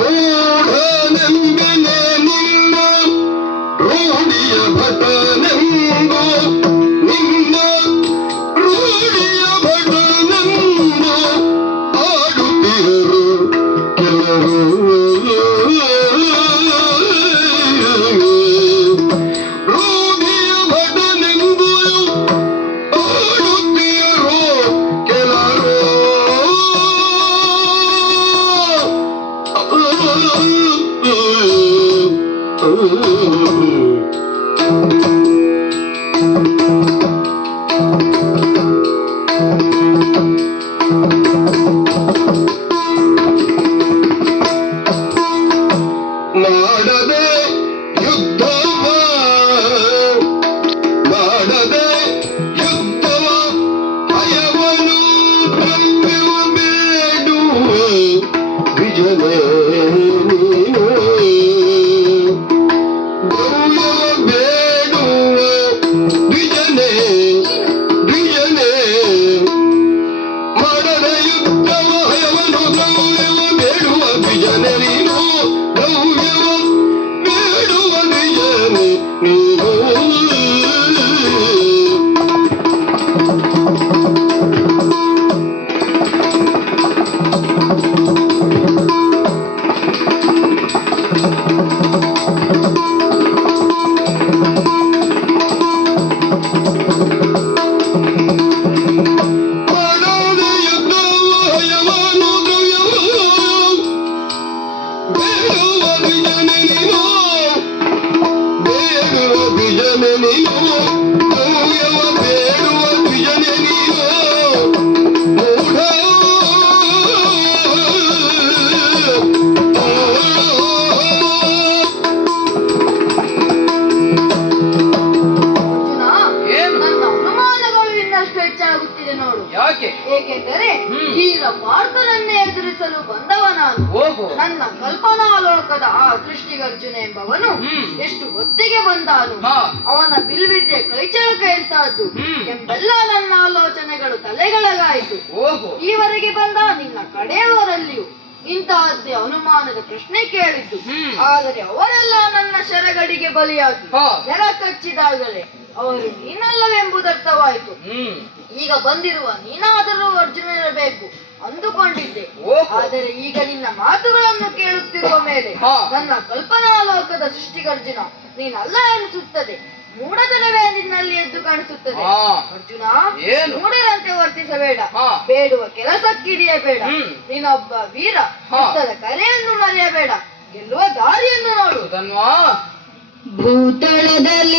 Oh! Ooh. ಬೇಡುವ ವಿಜನೇ ಬೇಡುವ ಏಕೆಂದರೆ. ಧೀರ ಪಾರ್ಥನನ್ನೇ ಎದುರಿಸಲು ಬಂದವ ನಾನು ನನ್ನ ಕಲ್ಪನಾಲೋಕದ ಆ ಸೃಷ್ಟಿಗರ್ಜುನ ಎಂಬವನು ಎಷ್ಟು ಹೊತ್ತಿಗೆ ಬಂದಾನು. ಅವನ ಬಿಲ್ವಿದ್ಯೆ ಕೈಚಳಕ ಎಂತಾದ್ದು. ಎಂಬೆಲ್ಲ ನನ್ನ ಆಲೋಚನೆಗಳು ತಲೆಗಳಗಾಯಿತು ಈವರೆಗೆ ಬಂದ ನಿನ್ನ ಕಡೆಯವರಲ್ಲಿಯೂ ಇಂತಹದ್ದೇ ಅನುಮಾನದ ಪ್ರಶ್ನೆ ಕೇಳಿದ್ದು. ಆದರೆ ಅವರೆಲ್ಲ ನನ್ನ ಶರಗಡಿಗೆ ಬಲಿಯಾಗಿ ಜಲ ಕಚ್ಚಿದಾಗಲೇ ಅವರು ನೀನಲ್ಲವೆಂಬುದರ್ಥವಾಯಿತು. ಈಗ ಬಂದಿರುವ ನೀನಾದರೂ ಅರ್ಜುನನಿರಬೇಕು ಅಂದುಕೊಂಡಿದ್ದೆ. ಆದರೆ ಈಗ ನಿನ್ನ ಮಾತುಗಳನ್ನು ಕೇಳುತ್ತಿರುವ ಮೇಲೆ ನನ್ನ ಕಲ್ಪನಾ ಲೋಕದ ಸೃಷ್ಟಿಗರ್ಜುನ ನೀನಲ್ಲ ಅನಿಸುತ್ತದೆ ಮೂಢತನವೇ ನಿನ್ನಲ್ಲಿ ಎದ್ದು ಕಾಣಿಸುತ್ತದೆ. ಅರ್ಜುನ ಏನು? ಮೂಢರಂತೆ ವರ್ತಿಸಬೇಡ. ಬೇಡುವ ಕೆಲಸಕ್ಕಿಡಿಯಬೇಡ ಬೇಡ ನೀನೊಬ್ಬ ವೀರ. ಯುದ್ಧದ ಕರೆಯನ್ನು ಮರೆಯಬೇಡ. ಗೆಲ್ಲುವ ದಾರಿಯನ್ನು ನೋಡು. ಭೂತಳದಲ್ಲಿ